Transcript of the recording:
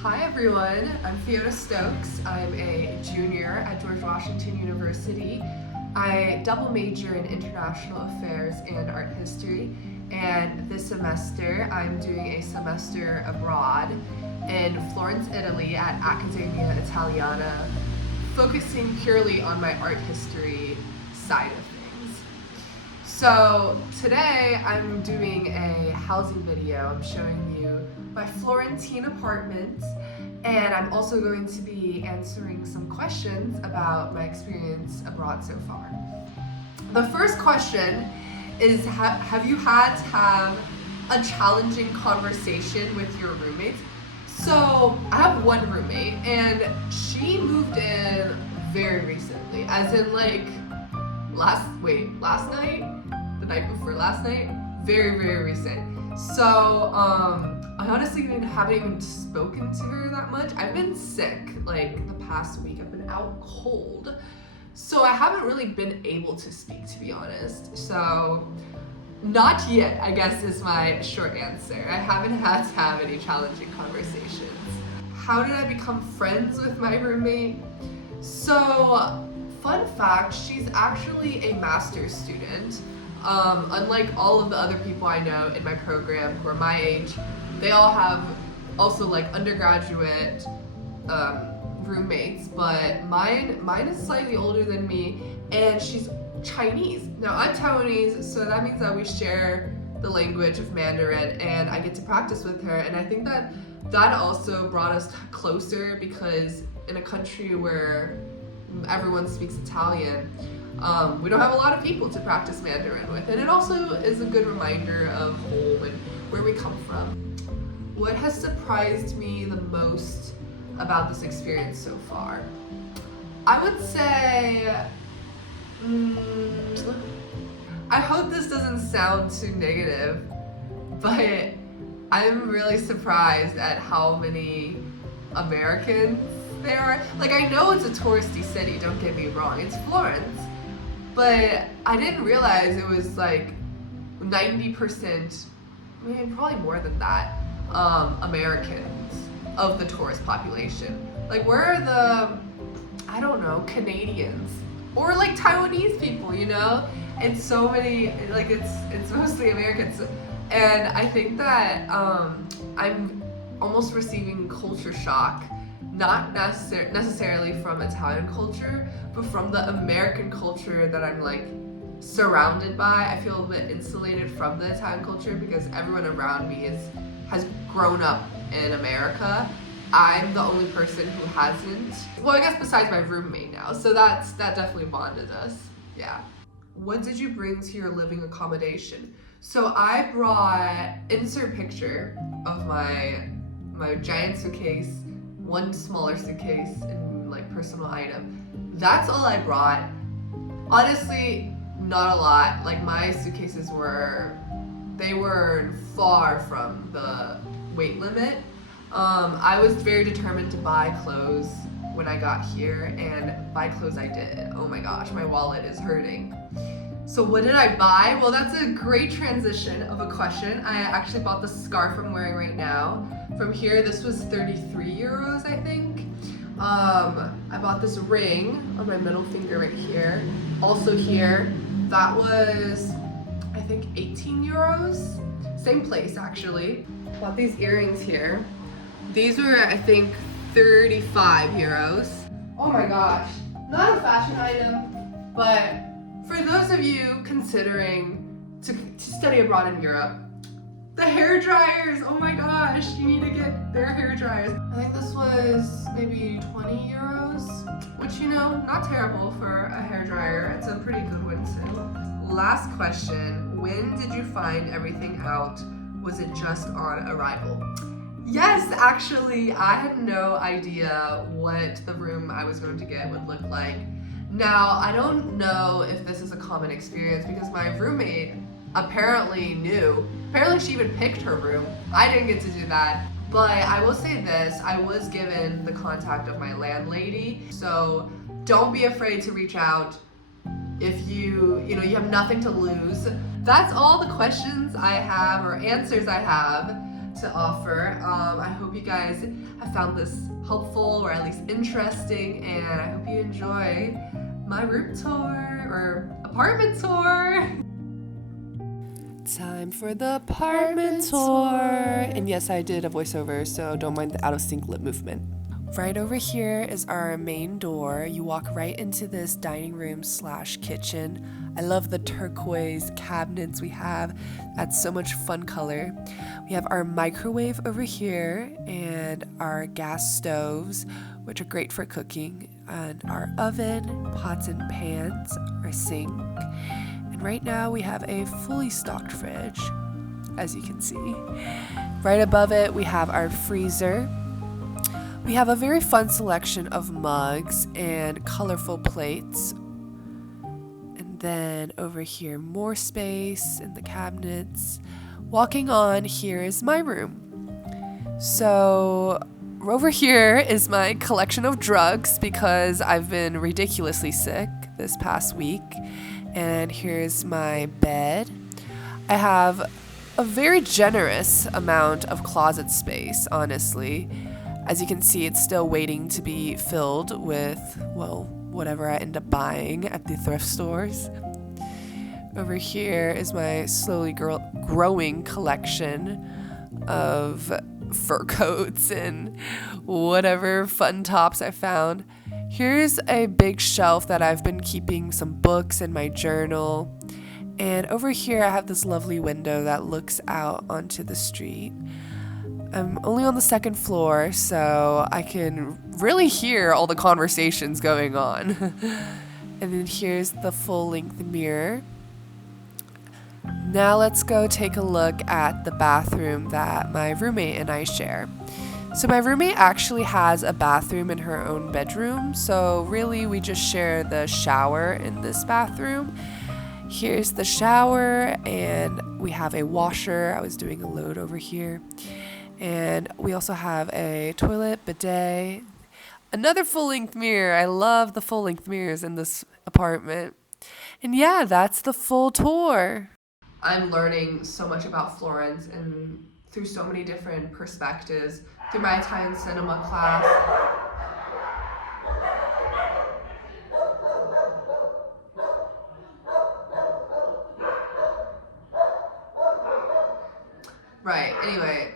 Hi everyone, I'm Fiona Stokes. I'm a junior at George Washington University. I double major in international affairs and art history, and this semester I'm doing a semester abroad in Florence, Italy at Accademia Italiana, focusing purely on my art history side of things. So today I'm doing a housing video. I'm showing you my Florentine apartment, and I'm also going to be answering some questions about my experience abroad so far. The first question is, have you had to have a challenging conversation with your roommates? So I have one roommate, and she moved in very recently, as in like last night? The night before last night? Very, very recent. So I honestly haven't even spoken to her that much. I've been sick like the past week. I've been out cold. So I haven't really been able to speak, to be honest. So not yet, I guess, is my short answer. I haven't had to have any challenging conversations. How did I become friends with my roommate? So, fun fact, she's actually a master's student. Unlike all of the other people I know in my program who are my age, they all have also like undergraduate roommates, but mine is slightly older than me, and she's Chinese. Now I'm Taiwanese, so that means that we share the language of Mandarin, and I get to practice with her, and I think that also brought us closer, because in a country where everyone speaks Italian, we don't have a lot of people to practice Mandarin with, and it also is a good reminder of home and where we come from. What has surprised me the most about this experience so far? I would say, I hope this doesn't sound too negative, but I'm really surprised at how many Americans there are. Like, I know it's a touristy city, don't get me wrong, it's Florence, but I didn't realize it was like 90%, probably more than that, Americans of the tourist population. Like, where are the, I don't know, Canadians? Or like Taiwanese people, you know? It's so many, like it's mostly Americans. And I think that I'm almost receiving culture shock, not necessarily from Italian culture, but from the American culture that I'm like surrounded by. I feel a bit insulated from the Italian culture because everyone around me has grown up in America. I'm the only person who hasn't. Well, I guess besides my roommate now. So that definitely bonded us. Yeah. What did you bring to your living accommodation? So I brought, insert picture of my giant suitcase, one smaller suitcase, and like personal item. That's all I brought. Honestly, not a lot. Like, my suitcases were far from the weight limit. I was very determined to buy clothes when I got here, and buy clothes I did. Oh my gosh, my wallet is hurting. So what did I buy? Well, that's a great transition of a question. I actually bought the scarf I'm wearing right now. From here, this was 33 euros, I think. I bought this ring on my middle finger right here. Also here, that was, I think, 18 euros. Same place, actually. Bought these earrings here. These were, I think, 35 euros. Oh my gosh, not a fashion item, but for those of you considering to study abroad in Europe, the hair dryers, oh my gosh, you need to get their hair dryers. I think this was maybe 20 euros, which, you know, not terrible for a hair dryer. It's a pretty good one too. Last question, when did you find everything out? Was it just on arrival? Yes, actually, I had no idea what the room I was going to get would look like. Now, I don't know if this is a common experience because my roommate apparently knew. Apparently, she even picked her room. I didn't get to do that. But I will say this, I was given the contact of my landlady, so don't be afraid to reach out if you have nothing to lose. That's all the questions I have or answers I have to offer. I hope you guys have found this helpful or at least interesting, and I hope you enjoy my room tour or apartment tour. Time for the apartment tour. And yes, I did a voiceover, so don't mind the out of sync lip movement. Right over here is our main door. You walk right into this dining room / kitchen. I love the turquoise cabinets we have. That's so much fun color. We have our microwave over here and our gas stoves, which are great for cooking, and our oven, pots and pans, our sink. And right now we have a fully stocked fridge, as you can see. Right above it, we have our freezer. We have a very fun selection of mugs and colorful plates. And then over here, more space in the cabinets. Walking on, here is my room. So over here is my collection of drugs because I've been ridiculously sick this past week. And here's my bed. I have a very generous amount of closet space, honestly. As you can see, it's still waiting to be filled with, well, whatever I end up buying at the thrift stores. Over here is my slowly growing collection of fur coats and whatever fun tops I found. Here's a big shelf that I've been keeping some books and my journal. And over here I have this lovely window that looks out onto the street. I'm only on the second floor, so I can really hear all the conversations going on. And then here's the full-length mirror. Now let's go take a look at the bathroom that my roommate and I share. So my roommate actually has a bathroom in her own bedroom, so really we just share the shower in this bathroom. Here's the shower, and we have a washer. I was doing a load over here. And we also have a toilet, bidet, another full-length mirror. I love the full-length mirrors in this apartment. And yeah, that's the full tour. I'm learning so much about Florence and through so many different perspectives, through my Italian cinema class. Right, anyway.